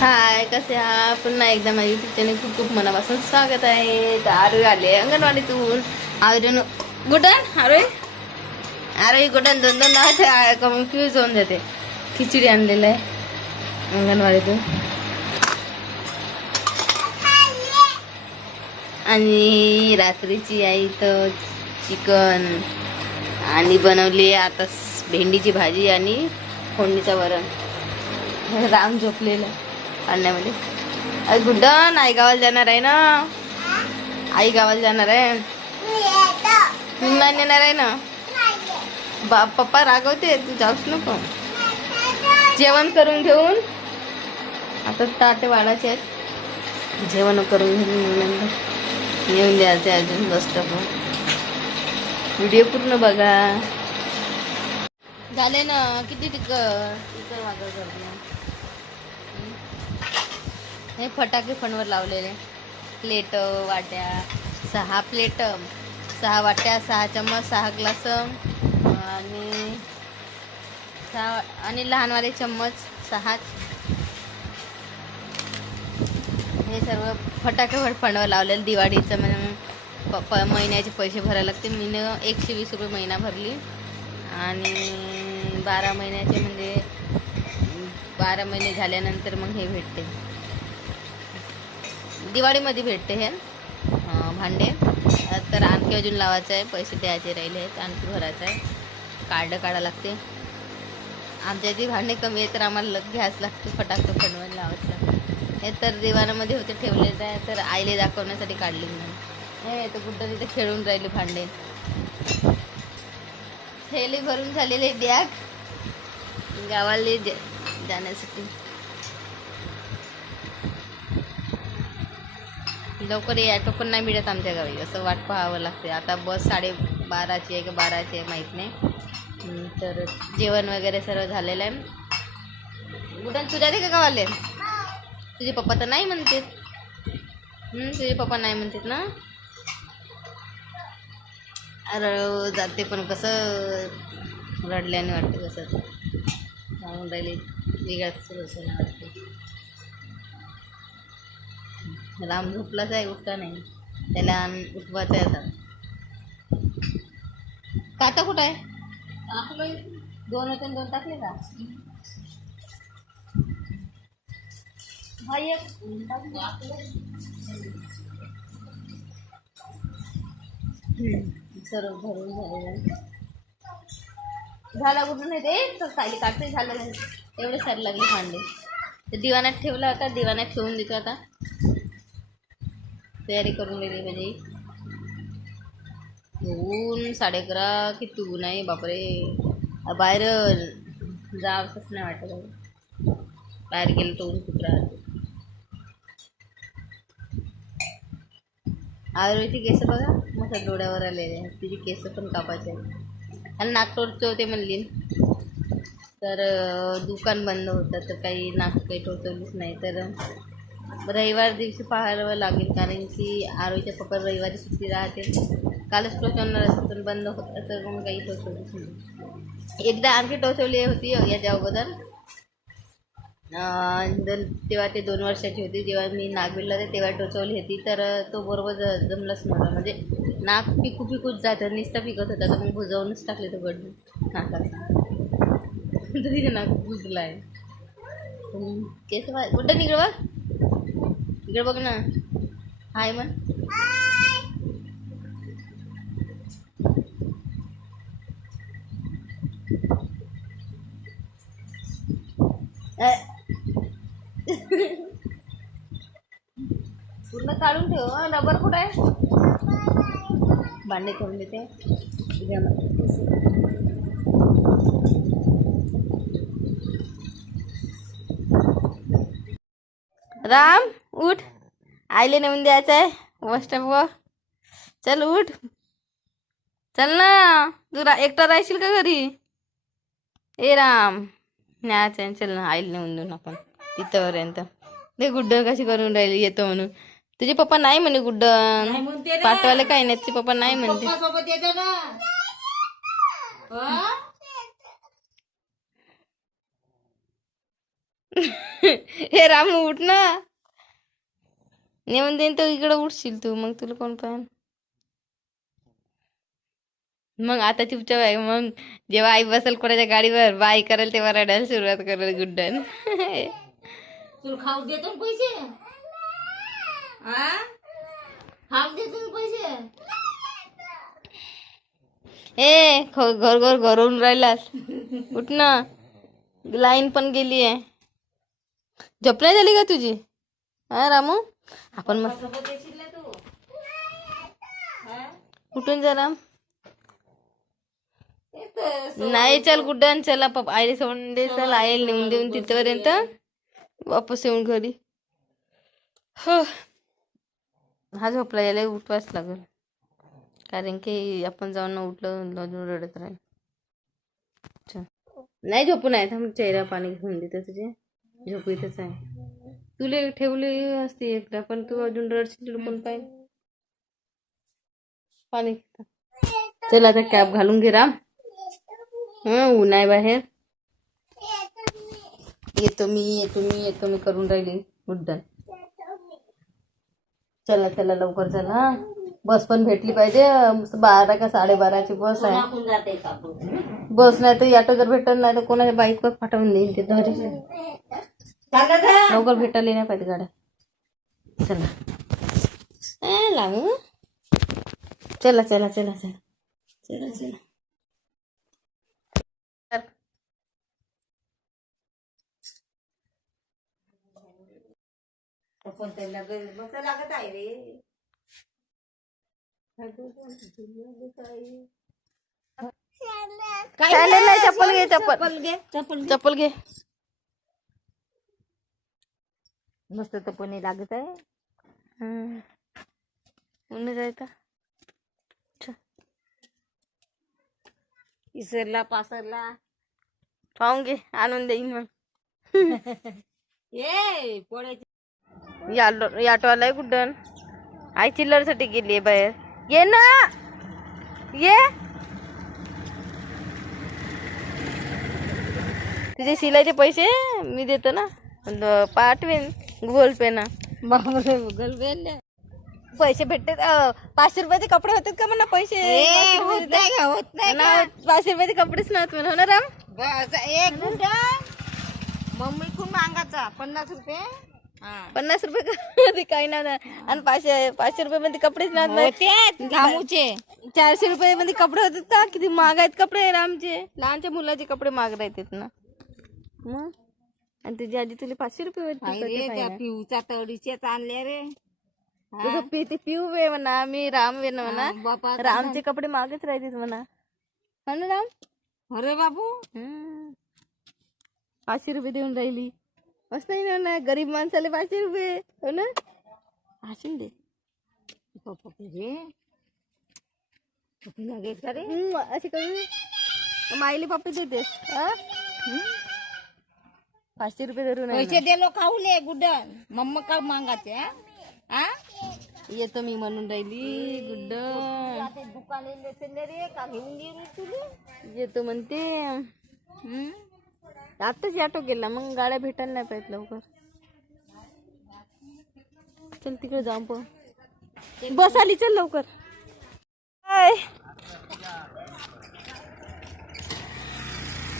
हाय कसे आहात? पुन्हा एकदा माझ्या पिक्चरने खूप खूप मनापासून स्वागत आहे. तर आरोही आले अंगणवाडीतून. आरोन गुडन आरोही? आरोही गुडन दोन दोन नाव कन्फ्यूज होऊन जाते. खिचडी आणलेलं आहे अंगणवाडीतून. आणि रात्रीची आई तर चिकन. आणि बनवली आहे आता भेंडीची भाजी आणि फोडणीचं वरण. राम झोपलेलं. पाण्यामध्ये आज गुड्डन आई गावाला जाणार आहे ना आई गावाला जाणार आहे नाही नेणार आहे ना बा पप्पा रागवते तू जाऊच नको जेवण करून घेऊन आता ताटे वाढायचे आहेत जेवण करून घेऊन मुलांना येऊन द्यायचे अजून बस व्हिडिओ पूर्ण बघा झाले ना किती टिक टिकर मागं हे फटाके फणवर लावलेले. प्लेट वाट्या सहा प्लेट सहा वाट्या सहा चम्मच सहा ग्लास आणि सहा आणि लहानवाले चम्मच सहा. हे सर्व फटाके फणवर लावलेलं दिवाळीचं म्हणजे प प महिन्याचे पैसे भरायला लागते मी एकशे वीस रुपये महिना भरली. आणि बारा महिन्याचे म्हणजे बारा महिने झाल्यानंतर मग हे भेटते. दिवाळीमध्ये भेटते हे. भांडे. तर आणखी अजून लावायचं आहे. पैसे द्यायचे राहिले आहेत. आणखी भरायचं आहे. कार्ड काढा लागते. आमच्या इथे भांडे कमी आहे तर आम्हाला लग घ्यायच लागते. फटाके बनवायला लावायचं हे तर दिवाणामध्ये होते ठेवलेलं आहे. तर आईले दाखवण्यासाठी काढले म्हणून. हे तर कुठं तिथे खेळून राहिले भांडे. थैली भरून झालेले बॅग. गावाला जाण्यासाठी. लवकर या पण नाही मिळत आमच्या गावी. असं वाट पाहावं लागते आता बस साडे बाराची आहे का बाराची आहे माहीत नाही. तर जेवण वगैरे सर्व झालेलं आहे. कुठं तुझ्या ते का गावाले तुझे पप्पा तर नाही म्हणतात. तुझे पप्पा नाही म्हणतात ना? अरे जाते पण कसं? रडल्याने वाटते कसं? सांगून राहिले. वेगळ्याच रचना वाटते. राम झोपलाच आहे उठला नाही. त्याला उठवायचं आहे आता. काटा कुठं आहे? दोन होते दोन टाकले का? एक सर्व भरून झालेलं झाला कुठून नाही ते. तर खाली काटते झालं नाही. एवढे सर लागले भांडे. तर दिवाण्यात ठेवला होता दिवाण्यात ठेवून देतो आता. तयारी करून दिली म्हणजे ऊन साडे अकरा किती ऊन आहे बापरे. बाहेर जावंच नाही वाटत बाहेर गेलं तर ऊन खूप राहते. आयुर्वेदिक केस बघा मस्त डोळ्यावर आलेले आहेत. तिची केस पण कापायचे आहेत. आणि नागटोरचे होते म्हणली. तर दुकान बंद होतं तर काही नाक काही टोचवलीच नाही. तर रविवार दिवशी पाहावं लागेल कारण की आरोच्या पप्पा रविवारी सुट्टी राहते. कालच टोचवणार असं पण बंद होतं तर मग काही टोचवलीच नाही एकदा आणखी टोचवली होती याच्या अगोदर. तेव्हा ते दोन वर्षाची होती जेव्हा मी नागवीरला तेव्हा टोचवली होती. तर तो बरोबर ज- जमलंच नव्हतं म्हणजे नाक पिकू पिकूच जातं नुसतं पिकत होता. तर मग भुजवूनच टाकले तो गड नाकाचा तर तिथे नाक भुजला आहे पण केस कुठं निघळ बघ इकडे बघ ना हाय मग अ. पूर्ण काढून ठेव हं. रबर कुठं आहे भांडे ठेवून देते द्या मला. राम उठ. आईले नेऊन द्यायचं आहे बस स्टॉपवर चल उठ. चल ना. तू रा एकटा राहशील का घरी? ए राम. न्यायचं आहे. चल ना. आईला नेऊन देऊन आपण. तिथंपर्यंत. ते गुड्डन कशी करून राहिली येतो म्हणून. तुझे पप्पा नाही म्हणे गुड्डन. पाठवायला काही नाही. तुझे पप्पा नाही म्हणते? हे राम उठ ना. नेऊन देईन तो इकडं उठशील तू मग तुला कोण पाहिन मग आता चुपचाप आहे मग जेव्हा आई बसेल कोणाच्या गाडीवर बाई करेल तेव्हा रडायला सुरुवात करेल गुड्डन तुला खाऊ देतो ना पैसे खाऊ देतो ना पैसे ए घर घर घरून राहिलास उठ ना लाईन पण गेली आहे झोप नाही झाली का तुझी हा रामू आपण मस्त सोबत येशील ना तू? उठून जा राम येतं. नाही चल गुड्डन चला पप्पा आईला सोडून दे चल आईला नेऊन देऊन तिथपर्यंत. वापस येऊन घरी. हो. हा झोपला याला उठवाच लागेल. कारण की आपण जाऊन न उठलं अजून रडत राहील. नाही झोपून आहे थांब चेहरा पाणी घेऊन देते तुझे. झोपू इथंच आहे. तुले ठेवले असते एकदा पण तू अजून रडशील कोण पाहिजे पाणी. चल आता कॅब घालून घे राम. हं ऊन आहे बाहेर. येतो मी येतो मी येतो मी करून राहिली. उड्डाण चला चला लवकर चला बस पण भेटली पाहिजे. बारा का साडेबाराची बस आहे. बस नाही तर ऑटो जर भेटत नाही तर कोणाच्या बाईकवर पाठवून देईन ते. लवकर भेटायला नाही पाहिजे गाड्या. चला. लागू चला चला चला चला. चला मस्त लागत आहे रे. चप्पल घे चप्पल. घे. चप्पल चप्पल घे. मस्त तपणी लागत आहे. हम्म. ऊन जायचं? इसरला पासरला. पाहून घे आणून देईन मग. ये पोळ्याची या या ऑटोवाला आहे गुड्डन आई चिल्लरसाठी गेली आहे बाहेर. ये ना! ये! तुझे शिलाईचे पैसे मी देतो ना. पाठवेन. गुगल पे ना बापरे गुगल पे पैसे भेटते पाचशे रुपयाचे कपडे होतात का म्हणा पैसे? पाचशे होत रुपयाचे नाही का होत नाही ना, पाचशे रुपयाचे कपडेच नव्हते म्हणा हो ना राम? बस एक मम्मी खूप मागाचा पन्नास रुपये? हा. पन्नास रुपये मध्ये काही नाही आणि पाचशे पाचशे रुपये मध्ये कपडेच नव्हते होते घामूचे. चारशे रुपये मध्ये कपडे होतात का? किती महाग आहेत कपडे रामचे. लहानच्या मुलाचे कपडे महाग राहतात ना. मग? आणि तुझी आजी तुला पाचशे रुपये रे त्या पाहिलं? पिऊचा तडीचेच आणले रे. तुझं पि ते पिऊ वे म्हणा मी राम वे ना म्हणा. बापा रामचे कपडे मागच राहतात म्हणा. हो ना राम? अरे बाबू. हम्म. पाचशे रुपये देऊन राहिली. मस्त आहे ना ना गरीब माणसाला पाचशे रुपये. हो ना? हाशीन दे. रे लगेच का रे? हम्म, असे करू माईले पप्पे देतेस हा? हम्म? पाचशे रुपये धरून आहे पैसे दिलो खाऊले गुड्डन. मम्मा का मागाचे हा? हा? येतो मी म्हणून राहिली गुड्ड ते दुकाने देते रे का घेऊन गेली तुला येतो म्हणते. हम्म? आताच ऑटो गेला मग गाड्या भेटायला नाही पाहिजे लवकर. चल तिकडे जाऊ पण बस आली चल लवकर. हाय.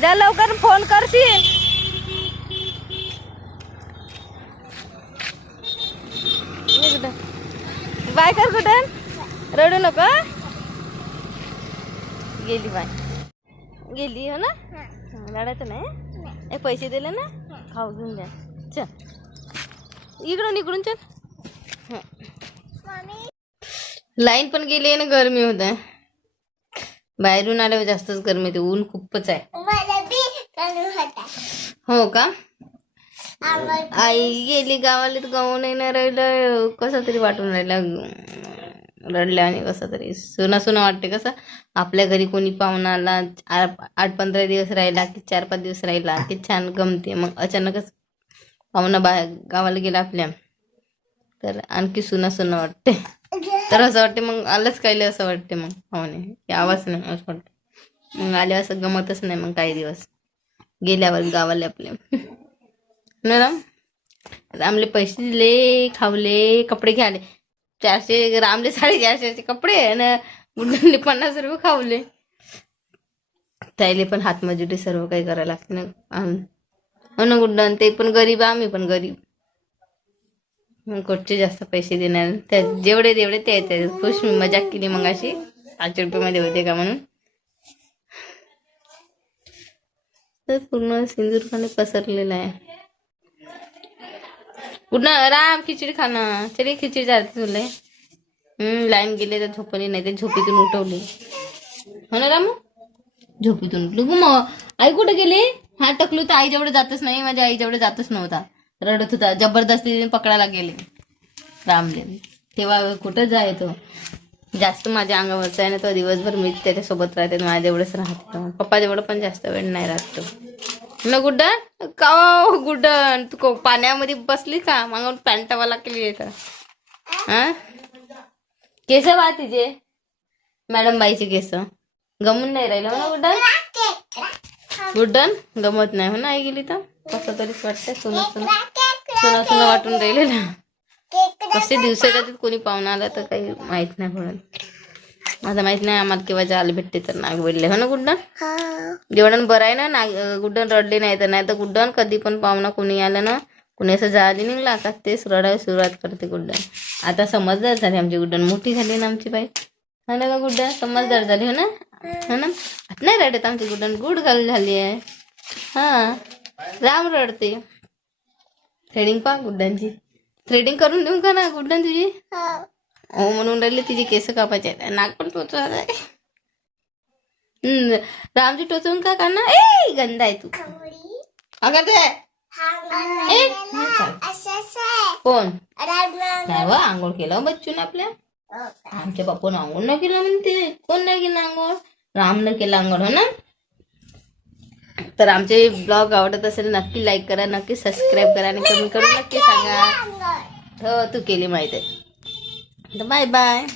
जा लवकर फोन करशील ये गुड्डा. बाय कर कुठं? रडू नको? गेली बाय. गेली हो ना? रडायचं नाही पैसे दिले ना? खाऊ घेऊन द्या चल. इकडून इकडून चल. लाईन पण गेली ना गरमी होत बाहेरून आल्यावर जास्तच गरमी होते. ऊन खूपच आहे. हो का? आई गेली गावाला तर गाव नाही ना राहिलं कसं तरी वाटून राहिला. रडल्या आणि कसं तरी. सुना सुना वाटते कसं. आपल्या घरी कोणी पाहुणा आला आठ पंधरा दिवस राहिला की चार पाच दिवस राहिला की छान गमते. मग अचानकच पाहुणा बाहेर गावाला गेला आपल्या. तर आणखी सुना सुना वाटते. तर असं वाटते मग आलंच काही असं वाटते मग पाहुणे. की आवाज नाही असं वाटते. मग आले असं गमतच नाही मग काही दिवस. गेल्यावर गावाला आपल्या. ना? रामले पैसे दिले खावले कपडे घ्याले. चारशे रामले साडेचारशेचे कपडे आणि गुंडनले पन्नास रुपये खावले. त्याले पण हातमजुरी सर्व काही करायला लागते ना. हो ना गुंडन ते पण गरीब आम्ही पण गरीब. मग कुठचे जास्त पैसे देणार? त्या जेवढे तेवढे ते खुश मी मजाक केली मग अशी. पाचशे रुपयामध्ये होते का म्हणून? तर पूर्ण सिंधुदुर्गाने पसरलेला आहे. कुठं? राम खिचडी खाणं. चले खिचडी जाते तुला. हम्म लाईन गेले तर झोपली नाही ते झोपीतून उठवली. हो ना राम? झोपीतून उठली. गो मग आई कुठे गेली? हा टकलू तर आई जेवढे जातच नाही माझ्या आई जेवढे जातच नव्हता. रडत होता जबरदस्ती पकडायला गेले. रामले. तेव्हा कुठं जाय तो जास्त माझ्या अंगावरचा आहे ना तो दिवसभर मी त्याच्यासोबत राहते माझ्या एवढंच राहतो. पप्पा जेवढं पण जास्त वेळ नाही राहतो न गुड्डन? का हो, गुड्डन? तू को- पाण्यामध्ये बसली का? मागून पॅन्टवाला केली आहे का हा? केस बा तिचे? मॅडम बाईचे केस. गमून नाही राहिलं हो ना गुड्डन? गुड्डन गमत नाही हो ना आई गेली तर. कसं तरीच वाटतंय सोनं सुना सुना सुना वाटून राहिले ना कसे दिवसाच्या कोणी पाहुणा आला तर काही माहीत नाही पडत आता माहीत नाही आम्हाला केव्हा जायला भेटते तर नाग भेटले हो ना गुड्डन जेवढं बरं आहे ना नाग गुड्डन रडले नाही तर नाही तर गुड्डन कधी पण पाहुणा कोणी आलं ना कोणी असं जायला निघला का तेच रडायला सुरुवात करते गुड्डन. आता समजदार झाली आमची गुड्डन. मोठी झाली ना आमची बाई. हो ना का गुड्डन समजदार झाली हो ना? हो ना? आता नाही रडत आमची गुड्डन. गुड घाल झाली आहे. हा. राम रडते. थ्रेडिंग पा गुड्डांची थ्रेडिंग करून देऊ का ना गुड्डन तुझी? हो म्हणून राहिली तिची केस कापायचे आहेत. नाक पण टोचवत आहे. रामजी टोचवून का काढणार ए गंदा आहे तू. ए, चल. कोण? नाही व आंघोळ केलं बच्चून आपल्या? आमच्या बापून आंघोळ न केलं म्हणते. कोण नाही केलं आंघोळ? रामनं केलं आंघोळ हो ना? तर आमचे ब्लॉग आवडत असेल नक्की लाईक करा नक्की सबस्क्राईब करा आणि कमेंट करून नक्की सांगा. हो तू केली माहिती आहे. तर बाय बाय